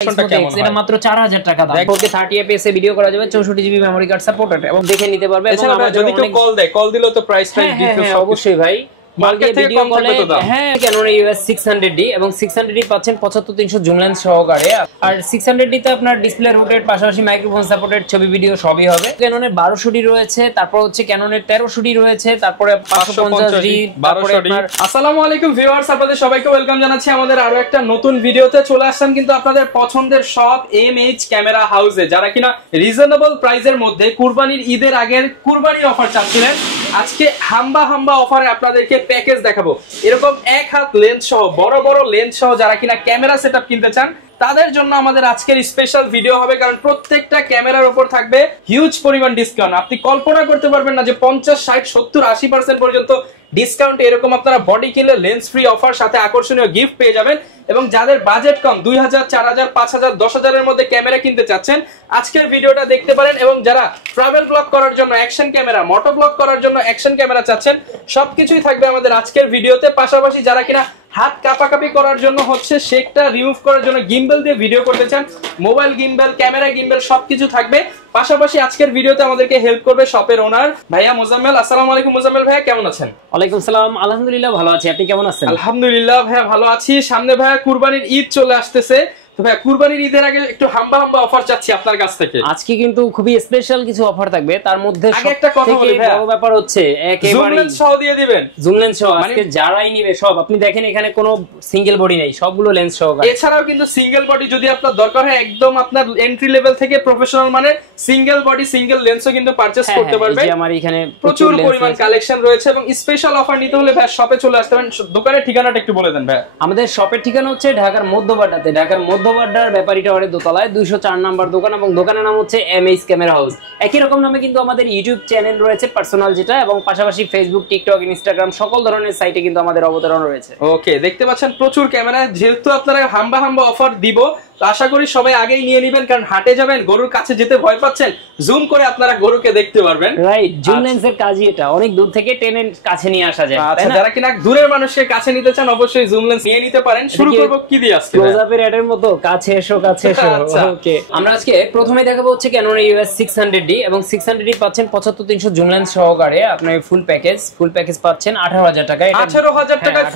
এটা মাত্র 4000 টাকা দাম। 4K 30 fps এ ভিডিও করা যাবে, 64 জিবি মেমরি কার্ড সাপোর্টেড এবং দেখে নিতে পারবে। এবং যদি কেউ কল দিলেও তো প্রাইস ডিটেইলস অবশ্যই ভাই মার্কেট থেকে কম থাকবে তো দাম। হ্যাঁ, Canon EOS 600D এবং 600D পাচ্ছেন 75300 জুম লেন্স সহকারে। আর 600D তে আপনার ডিসপ্লে রোটেট পাশাপাশি মাইক্রোফোন সাপোর্টেড ছবি ভিডিও সবই হবে। Canon এর 1200D রয়েছে, তারপর হচ্ছে Canon এর 1300D রয়েছে, তারপরে 550D, তারপরে আপনার আসসালামু আলাইকুম ভিউয়ার্স, আপনাদের সবাইকে ওয়েলকাম জানাচ্ছি আমাদের আরো একটা নতুন ভিডিওতে। চলে আসলাম কিন্তু আপনাদের পছন্দের সব MH ক্যামেরা হাউসে, যারা কিনা রিজনেবল প্রাইসের মধ্যে কুরবানির ঈদের আগের কুরবানির অফার চাচ্ছিলেন। আজকে হাম্বা অফারে আপনাদেরকে প্যাকেজ দেখাবো। এরকম এক হাত লেন্স সহ বড় বড় লেন্স সহ যারা কিনা ক্যামেরা সেটআপ কিনতে চান তাদের জন্য আমাদের আজকের স্পেশাল ভিডিও হবে, কারণ প্রত্যেকটা ক্যামেরার উপর থাকবে হিউজ পরিমাণ ডিসকাউন্ট। আপনি কল্পনা করতে পারবেন না যে 50, 60, 70, 80% পর্যন্ত ডিসকাউন্ট এরকম আপনারা বডি কিনলে লেন্স ফ্রি অফার সাথে আকর্ষণীয় গিফট পেয়ে যাবেন। এবং যাদের বাজেট কম 2000, 4000, 5000, 10000 এর মধ্যে ক্যামেরা কিনতে চাচ্ছেন আজকের ভিডিওটা দেখতে পারেন। এবং যারা ট্রাভেল ব্লগ করার জন্য অ্যাকশন ক্যামেরা, মোটো ব্লগ করার জন্য অ্যাকশন ক্যামেরা চাচ্ছেন সবকিছুই থাকবে আমাদের আজকের ভিডিওতে। পাশাপাশি যারা কিনা হাত কাঁপাকাঁপি করার জন্য হচ্ছে শেকটা রিমুভ করার জন্য গিম্বল দিয়ে ভিডিও করতে চান, মোবাইল গিম্বল, ক্যামেরা গিম্বল সবকিছু থাকবে। পাশাপাশি আজকের ভিডিওতে আমাদেরকে হেল্প করবে শপের ওনার ভাইয়া মোজাম্মেল। আসসালামু আলাইকুম মোজাম্মেল ভাইয়া, কেমন আছেন? ওয়ালাইকুম সালাম, আলহামদুলিল্লাহ ভালো আছি, আপনি কেমন আছেন? আলহামদুলিল্লাহ ভাইয়া ভালো আছি। সামনে ভাইয়া কুরবানির ঈদ চলে আসতেছে, তো ভাই কুরবানির ঈদের আগে একটু হাম্বা অফার চাচ্ছি আপনার কাছ থেকে। আজকে কিন্তু খুবই স্পেশাল কিছু অফার থাকবে, তার মধ্যে আগে একটা কথা বলি ভাই, বড় ব্যাপার হচ্ছে একেবারে জুম লেন্স সহ দিয়ে দিবেন। জুম লেন্স সহ আজকে যারাই নিবে সব, আপনি দেখেন এখানে কোনো সিঙ্গেল বডি নাই, সবগুলো লেন্স সহকারে। এছাড়াও কিন্তু সিঙ্গেল বডি যদি আপনার দরকার হয় একদম আপনার এন্ট্রি লেভেল থেকে প্রফেশনাল মানে সিঙ্গেল বডি সিঙ্গেল লেন্সও কিন্তু পারচেজ করতে পারবেন। এই যে আমার এখানে প্রচুর পরিমাণ কালেকশন রয়েছে এবং স্পেশাল অফার নিতে হলে ভাই শপে চলে আসতে হবে। দোকানের ঠিকানাটা একটু বলে দেন ভাই। আমাদের শপের ঠিকানা হচ্ছে ঢাকার মধ্যবাড্ডাতে, ঢাকার মধ্যবাড্ডার ব্যাপারী টাওয়ারের দোতলায় 204 নাম্বার দোকান, এবং দোকানের নাম হচ্ছে MH ক্যামেরা হাউস। একই রকম নামে কিন্তু আমাদের ইউটিউব চ্যানেল রয়েছে পার্সোনাল যেটা, এবং পাশাপাশি ফেসবুক, টিকটক, ইনস্টাগ্রাম সকল ধরনের সাইটে কিন্তু আমাদের অবতরণ রয়েছে। ওকে, দেখতে পাচ্ছেন প্রচুর ক্যামেরা। যেহেতু আপনারা হাম্বা অফার দিব, তো আশা করি সবাই আগেই নিয়ে নেবেন, কারণ হাটে যাবেন গরুর কাছে যেতে ভয় পাচ্ছেন, জুম করে আপনারা গরুকে দেখতে পারবেন। রাইট, জুম লেন্সের কাজই এটা, অনেক দূর থেকে টেনে কাছে নিয়ে আসা যায়। আচ্ছা, যারা কিনা দূরের মানুষকে কাছে নিতে চান অবশ্যই জুম লেন্স নিয়ে নিতে পারেন। শুরু করব কি দিয়ে আজকে? ক্লোজ আপের অ্যাডের মতো কাছে এসো কাছে এসো। ওকে, আমরা আজকে প্রথমে দেখাবো হচ্ছে Canon EOS 600D এবং 600D পাচ্ছেন 75300 জুম লেন্স সহকারে। আপনি ফুল প্যাকেজ পাচ্ছেন 18000 টাকায়। 18000 টাকায়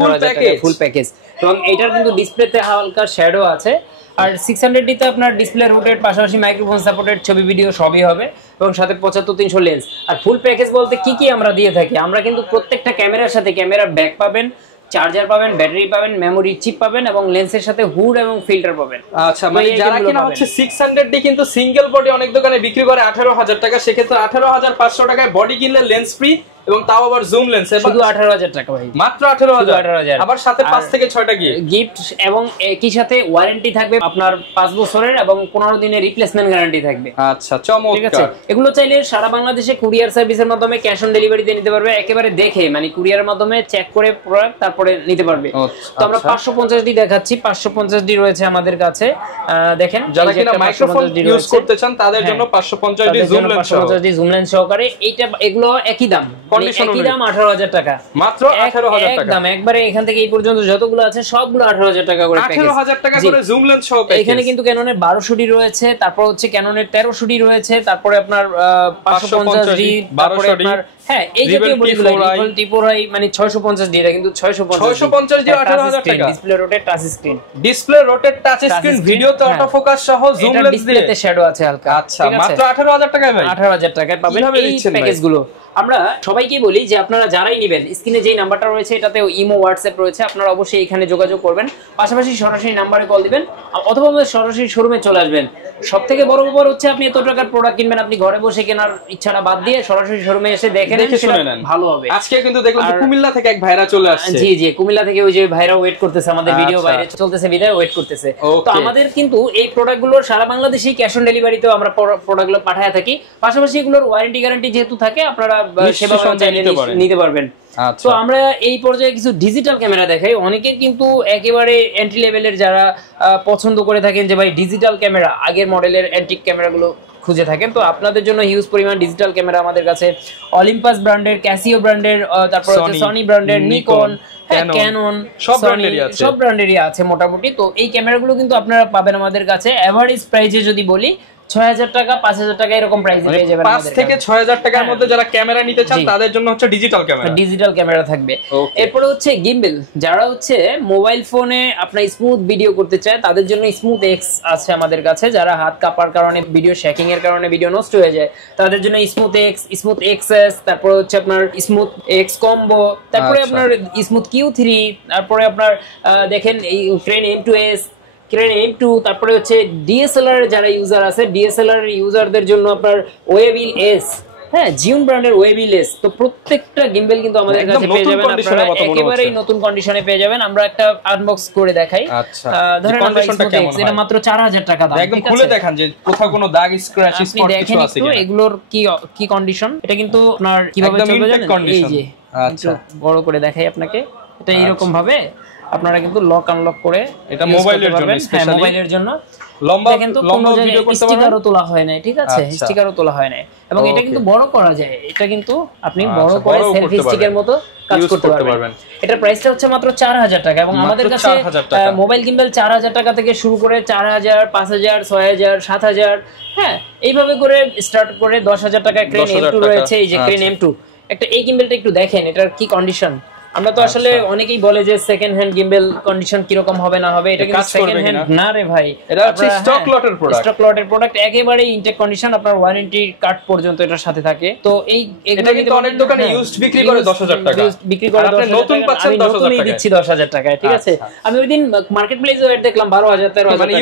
ফুল প্যাকেজ। এবং এটার কিন্তু ডিসপ্লেতে হালকা শ্যাডো আছে। আর 600D তে আপনার ডিসপ্লে রোটেট পাশাপাশি মাইক্রোফোন সাপোর্টেড ছবি ভিডিও সবই হবে, এবং সাথে 75300 লেন্স। আর ফুল প্যাকেজ বলতে কি আমরা দিয়ে থাকি, আমরা কিন্তু প্রত্যেকটা ক্যামেরার সাথে ক্যামেরার ব্যাক পাবেন, চার্জার পাবেন, ব্যাটারি পাবেন, মেমোরি চিপ পাবেন, এবং লেন্সের সাথে হুড এবং ফিল্টার পাবেন। আচ্ছা, মানে যারা কিনা হচ্ছে 600D কিন্তু সিঙ্গেল বডি অনেক দোকানে বিক্রি করে 18000 টাকা, সেক্ষেত্রে 18500 টাকায় বডি কিনলে লেন্স ফ্রি, এবং তাও আবার জুম লেন্স শুধু 18000 টাকা ভাই, মাত্র 18000। আবার সাথে 5 থেকে 6টা গিফট, এবং একই সাথে ওয়ারেন্টি থাকবে আপনার 5 বছরের, এবং 15 দিনের রিপ্লেসমেন্ট গ্যারান্টি থাকবে। আচ্ছা, চমৎকার। ঠিক আছে, এগুলো চাইলে সারা বাংলাদেশে কুরিয়ার সার্ভিসের মাধ্যমে ক্যাশ অন ডেলিভারিতে নিতে পারবে, একেবারে দেখে মানে কুরিয়ারের মাধ্যমে চেক করে প্রোডাক্ট তারপরে নিতে পারবে। তো আমরা 550D দেখাচ্ছি, 550D রয়েছে আমাদের কাছে। দেখেন, যারা কিনা মাইক্রোফোন ইউজ করতে চান তাদের জন্য 550D জুম লেন্স সহকারে। এইটা এগুলো একই দাম, একই দাম 18000 টাকা, মাত্র 18000 টাকা একদম। একবারে এখান থেকে এই পর্যন্ত যতগুলো আছে সবগুলো 18000 টাকা করে প্যাকেজ। 18000 টাকা করে জুম লেন্স সহ প্যাকেজ। এখানে কিন্তু Canon এর 1200D রয়েছে, তারপর হচ্ছে Canon এর 1300D রয়েছে, তারপরে আপনার 550D, তারপরে আপনার হ্যাঁ এই জাতীয় বডিগুলো টিপোরাই মানে 650D, এটা কিন্তু 650D 18000 টাকা। ডিসপ্লে রোটেট টাচ স্ক্রিন ভিডিওতে অটো ফোকাস সহ জুম লেন্স দিয়ে, ডিসপ্লেতে শ্যাডো আছে হালকা। আচ্ছা, মাত্র 18000 টাকায় ভাই, 18000 টাকায় পাবেন এই প্যাকেজগুলো। আমরা সবাইকে বলি যে আপনারা যারাই নেবেন স্ক্রিনে যেই নাম্বারটা রয়েছে এটাতে ইমো, হোয়াটসঅ্যাপ রয়েছে, আপনারা অবশ্যই এখানে যোগাযোগ করবেন। পাশাপাশি সরাসরি নাম্বারে কল দিবেন অথবা আমাদের সরাসরি শোরুমে চলে আসবেন। সবথেকে বড় ব্যাপার হচ্ছে আপনি এত টাকার প্রোডাক্ট কিনবেন, আপনি ঘরে বসে কেনার ইচ্ছাটা বাদ দিয়ে সরাসরি শোরুমে এসে দেখে নেন, ভালো হবে। আজকে কিন্তু দেখলাম যে কুমিল্লা থেকে এক ভাইরা চলে আসছে। জি, কুমিল্লা থেকে ওই যে ভাইরা ওয়েট করতেছে, আমাদের ভিডিও বাইরে চলতেছে বিদায় ওয়েট করতেছে। তো আমাদের কিন্তু এই প্রোডাক্টগুলো সারা বাংলাদেশেই ক্যাশ অন ডেলিভারিতেও আমরা প্রোডাক্টগুলো পাঠায় থাকি। পাশাপাশি এগুলোর ওয়ারেন্টি গ্যারান্টি যেহেতু থাকে, আপনারা সেবা নিতে পারবেন। তো আমরা এই পর্যায়ে কিছু ডিজিটাল ক্যামেরা দেখাই। অনেকে কিন্তু একেবারে এন্ট্রি লেভেলের যারা পছন্দ করে থাকেন যে ভাই ডিজিটাল ক্যামেরা, আগের মডেলের অ্যান্টিক ক্যামেরাগুলো খুঁজে থাকেন, তো আপনাদের জন্য হিউজ পরিমাণ ডিজিটাল ক্যামেরা আমাদের কাছে অলিম্পাস ব্র্যান্ডের, ক্যাসিও ব্র্যান্ডের, তারপর হচ্ছে সনি ব্র্যান্ডের, নিকন, ক্যানন সব ব্র্যান্ডেরই আছে, সব ব্র্যান্ডেরই আছে মোটামুটি। তো এই ক্যামেরাগুলো কিন্তু আপনারা পাবেন আমাদের কাছে এভারেজ প্রাইসে যদি বলি 6000 টাকা 5000 টাকা এরকম প্রাইসে পেয়ে যাবেন। 5 থেকে 6000 টাকার মধ্যে যারা ক্যামেরা নিতে চান তাদের জন্য হচ্ছে ডিজিটাল ক্যামেরা থাকবে। এরপর হচ্ছে গিম্বল, যারা হচ্ছে মোবাইল ফোনে আপনার স্মুথ ভিডিও করতে চায় তাদের জন্য স্মুথ এক্স আছে আমাদের কাছে। যারা হাত কাঁপার কারণে ভিডিও শ্যাকিং এর কারণে ভিডিও নষ্ট হয়ে যায় তাদের জন্য স্মুথ এক্সএস, তারপর হচ্ছে আপনার স্মুথ এক্স কম্বো, তারপরে আপনার স্মুথ Q3, তারপরে আপনার দেখেন এই ক্রেন M2S, ক্রেন M2, তারপরে হচ্ছে ডিএসএলআর যারা ইউজার আছে ডিএসএলআর ইউজারদের জন্য আপনার ওয়েবিল এস, জিওন ব্র্যান্ডের ওয়েবিল এস। তো প্রত্যেকটা গিম্বল কিন্তু আমাদের কাছে পেয়ে যাবেন, আপনারা একেবারেই নতুন কন্ডিশনে পেয়ে যাবেন। আমরা একটা আনবক্স করে দেখাই। ধরেন কন্ডিশনটা কেমন, এটা মাত্র 4000 টাকা দাম। একদম খুলে দেখান যে কোথাও কোনো দাগ স্ক্র্যাচ স্পট কিছু আছে কিনা, এগুলোর কি কন্ডিশন। এটা কিন্তু আপনার কিভাবে চলবে জানেন, এই যে আচ্ছা বড় করে দেখাই আপনাকে। এটা এরকম ভাবে আপনারা কিন্তু লক আনলক করে এটা মোবাইলের জন্য, স্পেশালি মোবাইলের জন্য লম্বা ভিডিও করতে পারবেন। স্টিকারও তোলা হয় না, ঠিক আছে, স্টিকারও তোলা হয় না। এবং এটা কিন্তু বড় করা যায়, এটা কিন্তু আপনি বড় করে সেলফি স্টিকের মতো কাজ করতে পারবেন। এটা প্রাইসটা হচ্ছে মাত্র 4000 টাকা। এবং আমাদের কাছে মোবাইল গিম্বল 4000 টাকা থেকে শুরু করে 4000, 5000, 6000, 7000, এইভাবে করে স্টার্ট করে 10000 টাকা ক্রেন M2 রয়েছে। এই যে ক্রেন M2, একটা এই গিম্বলটা একটু দেখেন, এটার কি কন্ডিশন। আমরা তো আসলে অনেকেই বলে যে সেকেন্ড হ্যান্ড গিম্বল কন্ডিশন কি রকম হবে না হবে, এটা কিন্তু সেকেন্ড হ্যান্ড না রে ভাই, এটা হচ্ছে স্টক লটের প্রোডাক্ট, একেবারে ইনটেক কন্ডিশন, আপনার ওয়ারেন্টি কার্ড পর্যন্ত এটার সাথে থাকে। তো এই এটা কিন্তু অনেক দোকানে ইউজড বিক্রি করে 10000 টাকা, বিক্রি করে 10000 নতুন পাচ্ছেন 10000 টাকা দিচ্ছি 10000 টাকায়, ঠিক আছে। আমি ওইদিন মার্কেট প্লেসে ওয়েট দেখলাম 12000 13000 মানে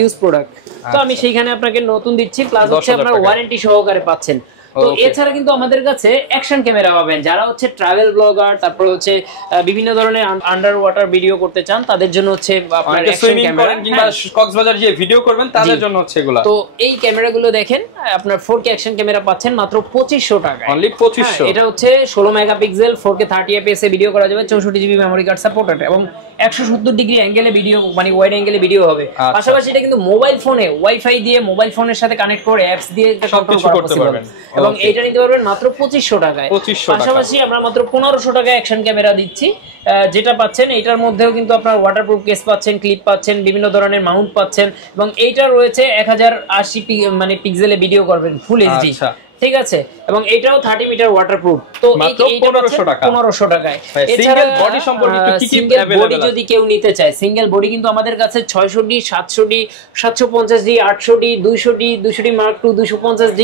ইউজ প্রোডাক্ট। তো আমি সেইখানে আপনাকে নতুন দিচ্ছি, প্লাস হচ্ছে আপনার ওয়ারেন্টি সহকারে পাচ্ছেন। তো এছাড়া কিন্তু আমাদের কাছে অ্যাকশন ক্যামেরা পাবেন, যারা হচ্ছে ট্রাভেল ব্লগার, তারপর হচ্ছে বিভিন্ন ধরনের আন্ডার ওয়াটার ভিডিও করতে চান তাদের জন্য হচ্ছে আপনার অ্যাকশন ক্যামেরা, কিংবা কক্সবাজার যে ভিডিও করবেন তাদের জন্য হচ্ছে এগুলো। তো এই ক্যামেরাগুলো দেখেন, আপনার 4K অ্যাকশন ক্যামেরা পাচ্ছেন মাত্র 2500 টাকায়, অনলি 2500। এটা হচ্ছে 16 মেগাপিক্সেল 4K 30 fps এ ভিডিও করা যাবে, 64 জিবি মেমরি কার্ড সাপোর্টেড, এবং 170 ডিগ্রি অ্যাঙ্গেলে ভিডিও, মানে ওয়াইড অ্যাঙ্গেলে ভিডিও হবে। পাশাপাশি এটা কিন্তু মোবাইল ফোনে ওয়াইফাই দিয়ে, মোবাইল ফোনের সাথে কানেক্ট করে অ্যাপস দিয়ে কন্ট্রোল করা পসিবল। এবং এইটা নিতে পারবেন মাত্র 2500 টাকায়। পাশাপাশি আমরা মাত্র 1500 টাকায় অ্যাকশন ক্যামেরা দিচ্ছি, যেটা পাচ্ছেন এইটার মধ্যেও কিন্তু আপনার ওয়াটারপ্রুফ কেস পাচ্ছেন, ক্লিপ পাচ্ছেন, বিভিন্ন ধরনের মাউন্ট পাচ্ছেন, এবং এইটা রয়েছে 1080 মানে পিক্সেলে ভিডিও করবেন ফুল এইচডি, ঠিক আছে। এবং এটাও 30 মিটার ওয়াটারপ্রুফ। তো মাত্র 1500 টাকায়। সিঙ্গেল বডি সম্পর্কে কি কি বডি যদি কেউ নিতে চায়, সিঙ্গেল বডি কিন্তু আমাদের কাছে 600D, 700D, 750D, 800D, 200D, 200D Mark II, 250D,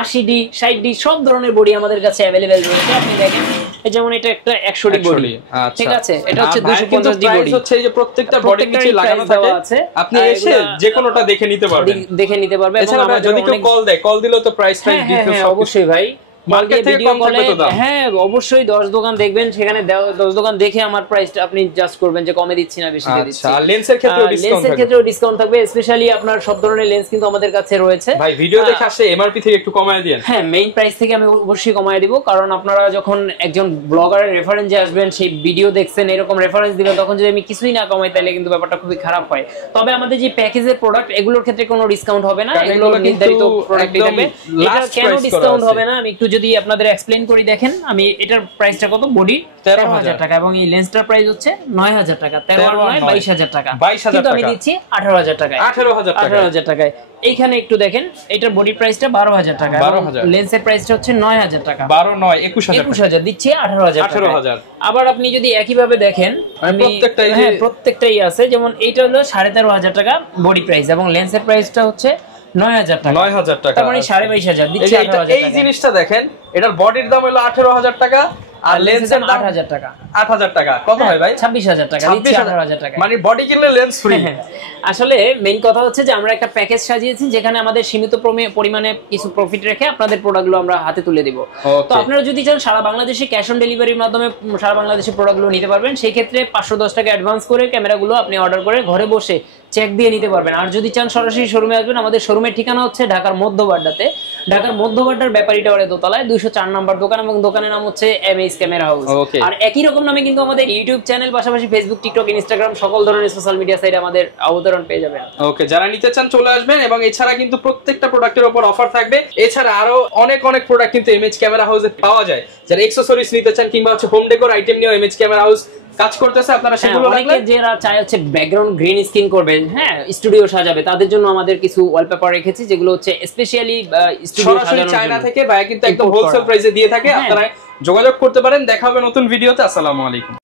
80D, 60D সব ধরনের বডি আমাদের কাছে अवेलेबल রয়েছে। আপনি দেখেন যেমন এটা একটা 100D বডি, ঠিক আছে, এটা হচ্ছে 250D বডি, হচ্ছে এই যে প্রত্যেকটা বডির নিচে লাগানো থাকে, আপনি এসে যে কোনোটা দেখে নিতে পারবেন। এবং আমরা যদি কেউ কল দিলেও তো প্রাইস দিতে অবশ্যই ভাই, হ্যাঁ অবশ্যই 10 দোকান দেখবেন, সেখানে 10 দোকান দেখে আমার প্রাইসটা আপনি জাজ করবেন যে কমে দিচ্ছি না বেশি দিচ্ছি। আর লেন্সের ক্ষেত্রেও ডিসকাউন্ট থাকবে, স্পেশালি আপনার সব ধরনের লেন্স কিন্তু আমাদের কাছে রয়েছে। ভাই ভিডিও দেখে আসলে এমআরপি থেকে একটু কমায় দেন। হ্যাঁ, মেইন প্রাইস থেকে আমি অবশ্যই কমায় দিব, কারণ আপনারা যখন একজন ব্লগারের রেফারেন্সে আসবেন, সেই ভিডিও দেখছেন, এরকম রেফারেন্স দিবেন, তখন যদি আমি কিছুই না কমাই তাহলে কিন্তু ব্যাপারটা খুবই খারাপ হয়। তবে আমাদের যে প্যাকেজের প্রোডাক্ট এগুলোর ক্ষেত্রে কোনো ডিসকাউন্ট হবে না, এগুলো নির্ধারিত প্রোডাক্টই থাকবে। এটা কেন ডিসকাউন্ট হবে না আমি একটু যদি আপনাদের এক্সপ্লেইন করি। দেখেন আমি এটার প্রাইসটা কত, বডি 13000 টাকা, এবং এই লেন্সটার প্রাইস হচ্ছে 9000 টাকা, 22000 টাকা, কিন্তু আমি দিচ্ছি 18000 টাকায়, 18000 টাকায়। এইখানে একটু দেখেন, এটার বডি প্রাইসটা 12000 টাকা, লেন্সের প্রাইসটা হচ্ছে 9000 টাকা, 12 9 21000 দিচ্ছি 18000। আবার আপনি যদি একই ভাবে দেখেন, আমি প্রত্যেকটাই আছে, যেমন এইটা হলো 13500 টাকা বডি প্রাইস, এবং লেন্সের প্রাইসটা হচ্ছে 9000 টাকা, তার মানে 22500 দিচ্ছি 18000 টাকা। এই জিনিসটা দেখেন, এটার বডির দাম হলো 18000 টাকা, আর লেন্সের দাম 8000 টাকা। 8000 টাকা কত হয় ভাই? 26000 টাকা, দিচ্ছি 18000 টাকা, মানে বডি কিনলে লেন্স ফ্রি। আসলে মেইন কথা হচ্ছে যে আমরা একটা প্যাকেজ সাজিয়েছি, যেখানে আমাদের সীমিত পরিমাণে কিছু প্রফিট রেখে আপনাদের প্রোডাক্টগুলো আমরা হাতে তুলে দিব। তো আপনারা যদি চান সারা বাংলাদেশে ক্যাশ অন ডেলিভারির মাধ্যমে সারা বাংলাদেশে প্রোডাক্টগুলো নিতে পারবেন, সেই ক্ষেত্রে 510 টাকা অ্যাডভান্স করে ক্যামেরাগুলো আপনি অর্ডার করে ঘরে বসে চেক দিয়ে নিতে পারবেন। আর যদি চান সরাসরি শোরুমে আসবেন, আমাদের শোরুমের ঠিকানা হচ্ছে ঢাকার মধ্যবাড্ডাতে, ঢাকার মধ্যবাড্ডার ব্যাপারী টাওয়ারের দোতলায় 204 নম্বর দোকান, এবং দোকানের নাম হচ্ছে এমএইচ ক্যামেরা হাউস। আর একই রকম নামে কিন্তু আমাদের ইউটিউব চ্যানেল, পাশাপাশি ফেসবুক, টিকটক, ইনস্টাগ্রাম সকল ধরনের সোশ্যাল মিডিয়া সাইটে আমাদের অবতরণ পেয়ে যাবেন। ওকে, যারা নিতে চান চলে আসবেন। এবং এছাড়া কিন্তু প্রত্যেকটা প্রোডাক্টের উপর অফার থাকবে। এছাড়া আরো অনেক প্রোডাক্ট কিন্তু এমএইচ ক্যামেরা হাউসে পাওয়া যায়। যারা অ্যাকসেসরিজ নিতে চান কিংবা হচ্ছে হোম ডেকোর আইটেম নিয়ে এমএইচ ক্যামেরা হাউস কাজ করতেছে, আপনারা সেগুলো অনেকে যারা চায় হচ্ছে ব্যাকগ্রাউন্ড গ্রিন স্ক্রিন করবে, হ্যাঁ স্টুডিও সাজাবে, তাদের জন্য আমাদের কিছু ওয়ালপেপার রেখেছি যেগুলো হচ্ছে স্পেশালি স্টুডিও সাজানোর জন্য। চায়না থেকে ভাই কিন্তু একদম হোলসেল প্রাইসে দিয়ে থাকে, আপনারা যোগাযোগ করতে পারেন। দেখা হবে নতুন ভিডিওতে। আসসালামু আলাইকুম।